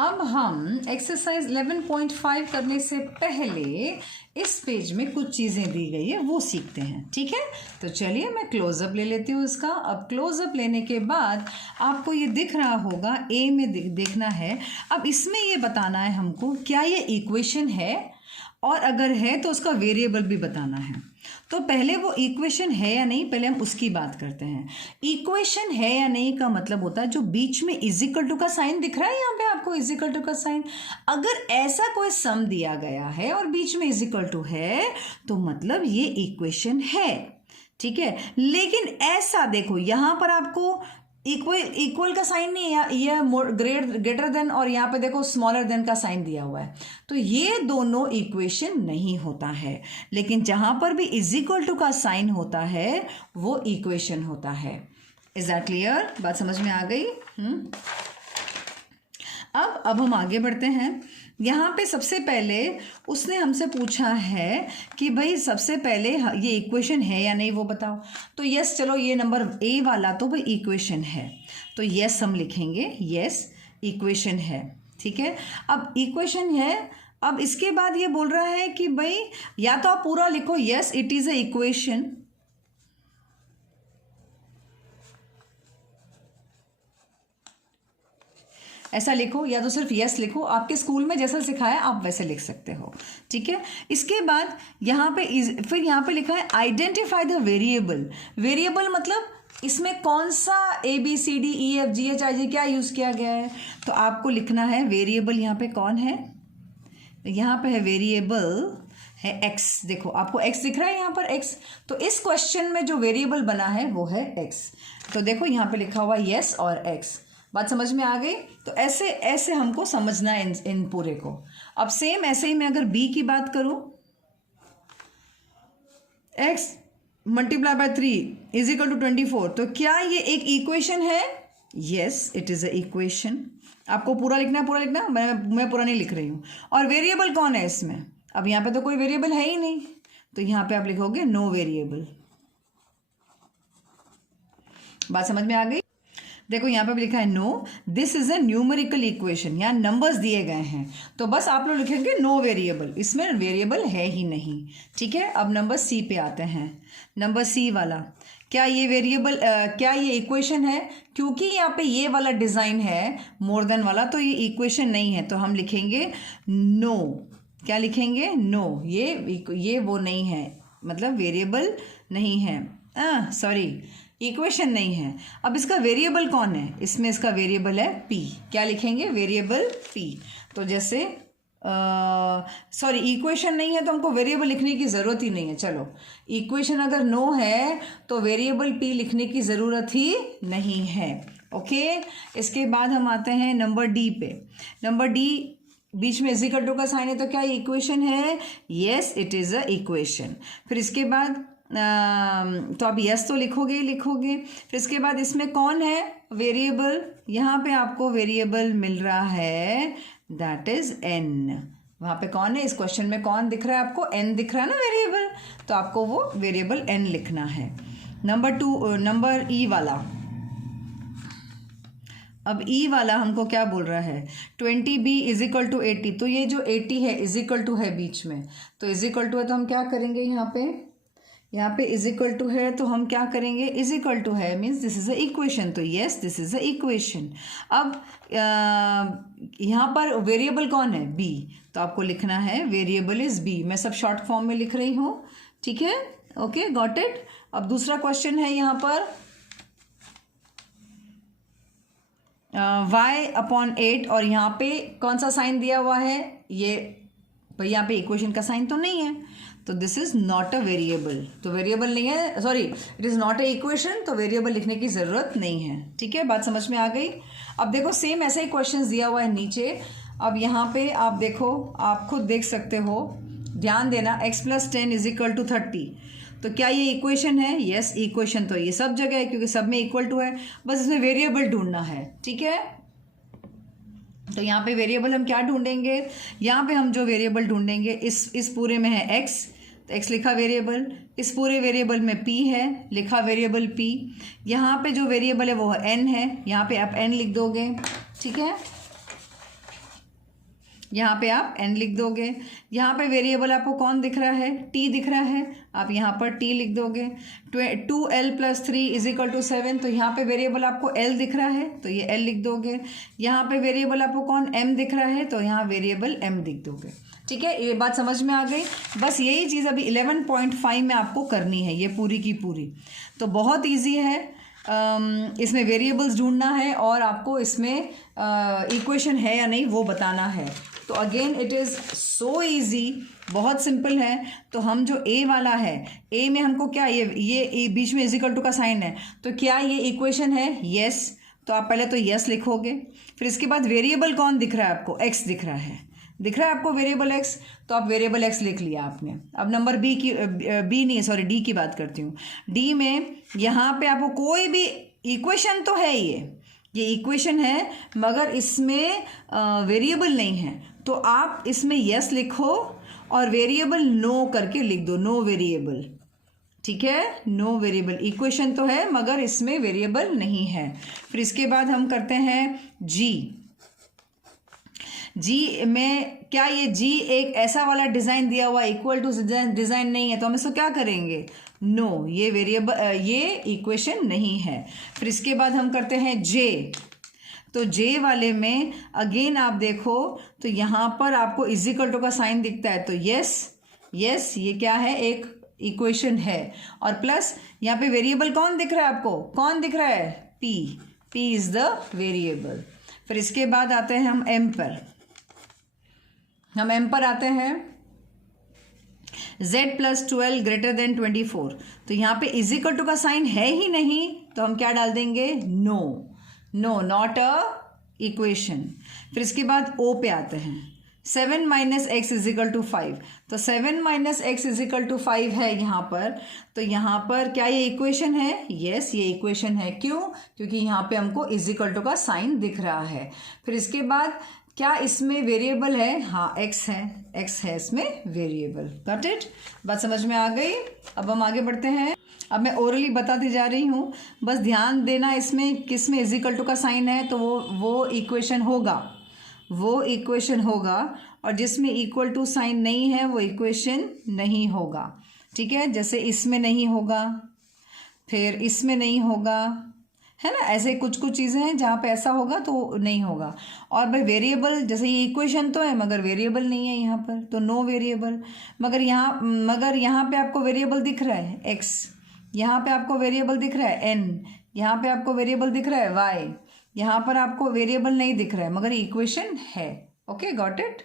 अब हम एक्सरसाइज 11.5 करने से पहले इस पेज में कुछ चीज़ें दी गई है वो सीखते हैं, ठीक है। तो चलिए मैं क्लोजअप ले लेती हूँ इसका। अब क्लोजअप लेने के बाद आपको ये दिख रहा होगा, ए में देखना है। अब इसमें ये बताना है हमको क्या ये इक्वेशन है, और अगर है तो उसका वेरिएबल भी बताना है। तो पहले वो इक्वेशन है या नहीं, पहले हम उसकी बात करते हैं। इक्वेशन है या नहीं का मतलब होता है जो बीच में इज इक्वल टू का साइन दिख रहा है, यहाँ पे आपको इज इक्वल टू का साइन, अगर ऐसा कोई सम दिया गया है और बीच में इज इक्वल टू है तो मतलब ये इक्वेशन है, ठीक है। लेकिन ऐसा देखो, यहाँ पर आपको इक्वल का साइन नहीं है, ये ग्रेटर देन, और यहाँ पे देखो स्मॉलर देन का साइन दिया हुआ है, तो ये दोनों इक्वेशन नहीं होता है। लेकिन जहां पर भी इज इक्वल टू का साइन होता है वो इक्वेशन होता है। Is that clear? बात समझ में आ गई? अब हम आगे बढ़ते हैं। यहाँ पे सबसे पहले उसने हमसे पूछा है कि भाई सबसे पहले ये इक्वेशन है या नहीं वो बताओ। तो यस, चलो ये नंबर ए वाला तो भाई इक्वेशन है, तो यस हम लिखेंगे, यस इक्वेशन है, ठीक है। अब इक्वेशन है, अब इसके बाद ये बोल रहा है कि भाई या तो आप पूरा लिखो yes it is a equation, ऐसा लिखो, या तो सिर्फ यस लिखो, आपके स्कूल में जैसा सिखाया आप वैसे लिख सकते हो, ठीक है। इसके बाद यहाँ पे फिर यहाँ पे लिखा है आइडेंटिफाई द वेरिएबल। वेरिएबल मतलब इसमें कौन सा ABCDEFGHIJ क्या यूज़ किया गया है, तो आपको लिखना है वेरिएबल यहाँ पे कौन है, यहाँ पे है वेरिएबल है x। देखो आपको x दिख रहा है यहाँ पर x, तो इस क्वेश्चन में जो वेरिएबल बना है वो है x। तो देखो यहाँ पे लिखा हुआ यस और x। बात समझ में आ गई? तो ऐसे ऐसे हमको समझना है इन पूरे को। अब सेम ऐसे ही मैं अगर b की बात करूं, x multiply by 3 is equal to 24, तो क्या ये एक इक्वेशन है? Yes it is a equation. आपको पूरा लिखना है, पूरा लिखना, मैं पूरा नहीं लिख रही हूं। और वेरिएबल कौन है इसमें? अब यहाँ पे तो कोई वेरिएबल है ही नहीं, तो यहाँ पे आप लिखोगे नो वेरिएबल। बात समझ में आ गई? देखो यहाँ पे भी लिखा है no, this is a numerical equation, यहाँ नंबर्स दिए गए हैं, तो बस आप लोग लिखेंगे नो वेरिएबल, इसमें वेरिएबल है ही नहीं, ठीक है। अब नंबर सी पे आते हैं। नंबर सी वाला, क्या ये वेरिएबल क्या ये इक्वेशन है? क्योंकि यहाँ पे ये वाला डिज़ाइन है मोर देन वाला, तो ये इक्वेशन नहीं है, तो हम लिखेंगे नो। क्या लिखेंगे? नो। ये वो नहीं है, मतलब वेरिएबल नहीं है, सॉरी इक्वेशन नहीं है। अब इसका वेरिएबल कौन है? इसमें इसका वेरिएबल है p। क्या लिखेंगे? Variable p। तो जैसे सॉरी इक्वेशन नहीं है तो हमको वेरिएबल लिखने की ज़रूरत ही नहीं है। चलो इक्वेशन अगर नो है तो वेरिएबल p लिखने की ज़रूरत ही नहीं है, ओके। इसके बाद हम आते हैं नंबर डी पे। नंबर डी बीच में इज इक्वल टू का साइन है, तो क्या ये इक्वेशन है? Yes it is a equation. फिर इसके बाद तो आप यस तो लिखोगे ही लिखोगे। फिर इसके बाद इसमें कौन है वेरिएबल? यहाँ पे आपको वेरिएबल मिल रहा है, दैट इज n। वहाँ पे कौन है? इस क्वेश्चन में कौन दिख रहा है आपको? n दिख रहा है ना वेरिएबल, तो आपको वो वेरिएबल n लिखना है। नंबर ई वाला। अब ई वाला हमको क्या बोल रहा है? 20b इज इक्वल टू 80, तो ये जो 80 है इज इक्वल टू है बीच में, तो इज इक्वल टू है तो हम क्या करेंगे? यहाँ पे इज इक्वल टू है तो हम क्या करेंगे? इज इक्वल टू है means this is a equation, तो yes this is a equation. अब यहाँ पर वेरिएबल कौन है? b, तो आपको लिखना है वेरिएबल इज b। मैं सब शॉर्ट फॉर्म में लिख रही हूँ, ठीक है, ओके, गॉट इट। अब दूसरा क्वेश्चन है यहाँ पर y/8, और यहाँ पे कौन सा साइन दिया हुआ है? ये भाई यहाँ पे इक्वेशन का साइन तो नहीं है, तो this is not a variable, तो वेरिएबल नहीं है, sorry it is not a equation, तो वेरिएबल लिखने की ज़रूरत नहीं है, ठीक है। बात समझ में आ गई? अब देखो सेम ऐसा ही क्वेश्चन दिया हुआ है नीचे। अब यहाँ पे आप देखो, आप खुद देख सकते हो, ध्यान देना, x + 10 इज इक्वल टू 30, तो क्या ये इक्वेशन है? यस इक्वेशन तो ये सब जगह है क्योंकि सब में इक्वल टू है, बस इसमें वेरिएबल ढूंढना है, ठीक है। तो यहाँ पे वेरिएबल हम क्या ढूंढेंगे? यहाँ पे हम जो वेरिएबल ढूंढेंगे इस पूरे में है x, तो x लिखा वेरिएबल, इस पूरे वेरिएबल में p है, लिखा वेरिएबल p। यहाँ पे जो वेरिएबल है वो n है, यहाँ पे आप n लिख दोगे, ठीक है। यहाँ पे आप n लिख दोगे। यहाँ पे वेरिएबल आपको कौन दिख रहा है, t दिख रहा है, आप यहाँ पर t लिख दोगे। 2l + 3 = 7, तो यहाँ पे वेरिएबल आपको l दिख रहा है तो ये l लिख दोगे। यहाँ पे वेरिएबल आपको कौन m दिख रहा है तो यहाँ वेरिएबल m लिख दोगे। ठीक है, ये बात समझ में आ गई। बस यही चीज़ अभी 11.5 में आपको करनी है, ये पूरी की पूरी। तो बहुत ईजी है, इसमें वेरिएबल्स ढूंढना है और आपको इसमें इक्वेशन है या नहीं वो बताना है। तो again it is so easy, बहुत सिंपल है। तो हम जो ए वाला है, ए में हमको क्या, ये बीच में = का साइन है, तो क्या ये इक्वेशन है? यस। तो आप पहले तो यस लिखोगे, फिर इसके बाद वेरिएबल कौन दिख रहा है आपको? एक्स दिख रहा है आपको वेरिएबल एक्स, तो आप वेरिएबल एक्स लिख लिया आपने। अब नंबर डी की बात करती हूँ। डी में यहाँ पे आपको कोई भी इक्वेशन तो है, ये इक्वेशन है मगर इसमें वेरिएबल नहीं है, तो आप इसमें यस लिखो और वेरिएबल नो करके लिख दो, नो वेरिएबल। ठीक है, नो वेरिएबल, इक्वेशन तो है मगर इसमें वेरिएबल नहीं है। फिर इसके बाद हम करते हैं जी में क्या ये जी एक ऐसा वाला डिज़ाइन दिया हुआ इक्वल टू डिज़ाइन नहीं है, तो हम इसको क्या करेंगे? नो, ये वेरिएबल, ये इक्वेशन नहीं है। फिर इसके बाद हम करते हैं जे। तो जे वाले में अगेन आप देखो तो यहाँ पर आपको = का साइन दिखता है, तो यस ये क्या है? एक इक्वेशन है। और प्लस यहाँ पे वेरिएबल कौन दिख रहा है आपको? कौन दिख रहा है? p is the variable. फिर इसके बाद आते हैं हम m पर आते हैं। z + 12 > 24, तो यहाँ पे = का साइन है ही नहीं, तो हम क्या डाल देंगे? No, not a equation. फिर इसके बाद o पे आते हैं। 7 - x = 5, तो 7 - x = 5 है यहाँ पर, तो यहाँ पर क्या ये इक्वेशन है? यस, ये इक्वेशन है। क्यों? क्योंकि यहाँ पे हमको = का साइन दिख रहा है। फिर इसके बाद क्या इसमें वेरिएबल है? हाँ, x है इसमें वेरिएबल। Got it? बात समझ में आ गई। अब हम आगे बढ़ते हैं। अब मैं ओरली बताती जा रही हूँ, बस ध्यान देना इसमें किस में = का साइन है तो वो इक्वेशन होगा, और जिसमें = साइन नहीं है वो इक्वेशन नहीं होगा। ठीक है, जैसे इसमें नहीं होगा, फिर इसमें नहीं होगा, है ना। ऐसे कुछ चीज़ें हैं जहाँ पे ऐसा होगा तो नहीं होगा। और भाई वेरिएबल, जैसे ये इक्वेशन तो है मगर वेरिएबल नहीं है यहाँ पर, तो नो वेरिएबल। मगर यहाँ पे आपको वेरिएबल दिख रहा है x, यहाँ पे आपको वेरिएबल दिख रहा है n, यहाँ पे आपको वेरिएबल दिख रहा है y, यहाँ पर आपको वेरिएबल नहीं दिख रहा है मगर इक्वेशन है। Okay, got it.